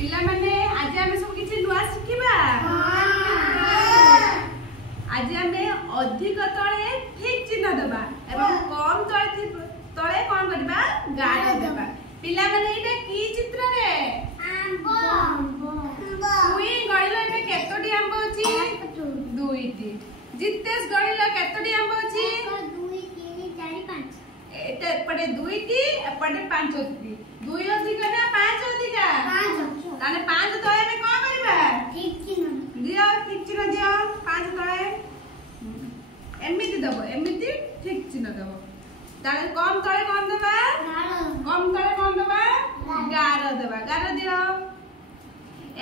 पिला माने आज आमे सब किछि नुआ सिखिबा। आज आमे अधिक तळे ठीक चिन्ह देबा एवं कम तळे तळे कोन करबा गार देबा। पिला माने एटा की चित्र रे आंबो तुई गळिला एटा केतोटी आंबो अछि दुईटी। जितेश गळिला केतोटी आंबो अछि 2 3 4 5 एटा एपटे दुईटी एपटे पांचटी। दुई अधिक ना पांच अधिक 5 ताने पांच तळे में कोन करबा ठीक चिन्ह दियो। ठीक चिन्ह दियो पांच तळे एमिति दबो एमिति ठीक चिन्ह दबो। ताले कम तळे कोन देबा कम तळे कोन देबा गार देबा। गार दियो।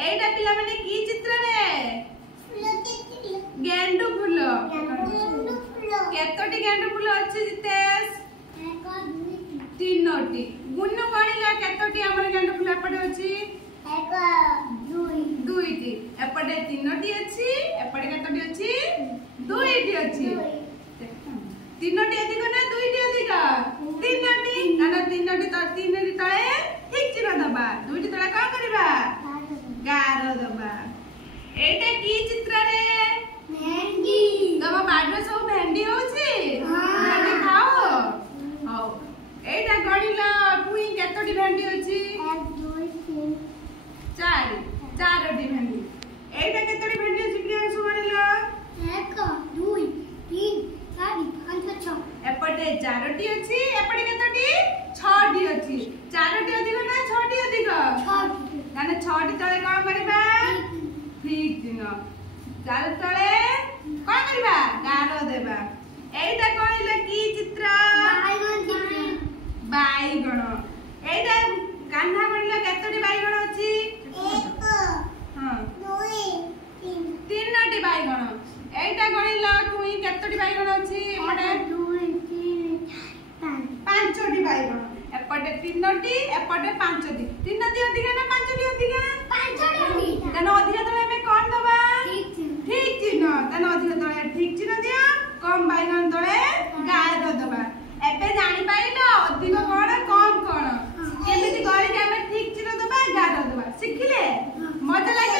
एटा पिला माने की चित्र रे गेंडू फूल। केतोटी गेंडू फूल अछि जितेश 1 2 3 गुन्नु गणिला केतोटी हमर गेंडू फूल एपटे अछि 1 2 2टी एपटे 3टी अछि एपटे केतोटी अछि 2टी अछि। 3टी अधिक ना 2टी अधिक 3टी ना 3टी त 3टी तळे ठीक चिन्ह दबा। 2टी तळे का करबा गार दबा। एटा की चित्र रे भेंडी। तम बाडरे सब भेंडी होछि भेंडी खाओ हां। एटा गणिला तुई केतोटी भेंडी होछि 1 2 3 4 चारटी भेंडी। एटा केतोटी भेंडी होछि प्रियांशु गणिला 1 2 3 4 5 6 एपटे चारटी अछि एपटे केतोटी 6टी अछि। चारटी अधिक ना 6टी अधिक 6टी माने 6टी तळे कोन करबा ठीक चिन्ह। चार तळे कोन करबा गार देबा। एटा कहिला की चित्र बाईगण। एटा कान्हा गणिला केतोटी बाईगण अछि 1 हां 2 3 3टी बाईगण। एटा गणिला तुई केतोटी बाईगण अछि एपटे 2 3 4 5टी बाईगण एपटे 3टी एपटे 5टी। 3टी अधिक ना 5टी अधिक 5टी अधिक तने अधिक तळे में कोन दबा ठीक चिन्ह तने अधिक तळे ठीक चिन्ह दिया कम बाईगण तळे गार दबा। एबे जानि पाइलो अधिक कोन कम कोन केमिति करि के हमें ठीक चिन्ह दबा गार दबा सिखिले मजा लागे।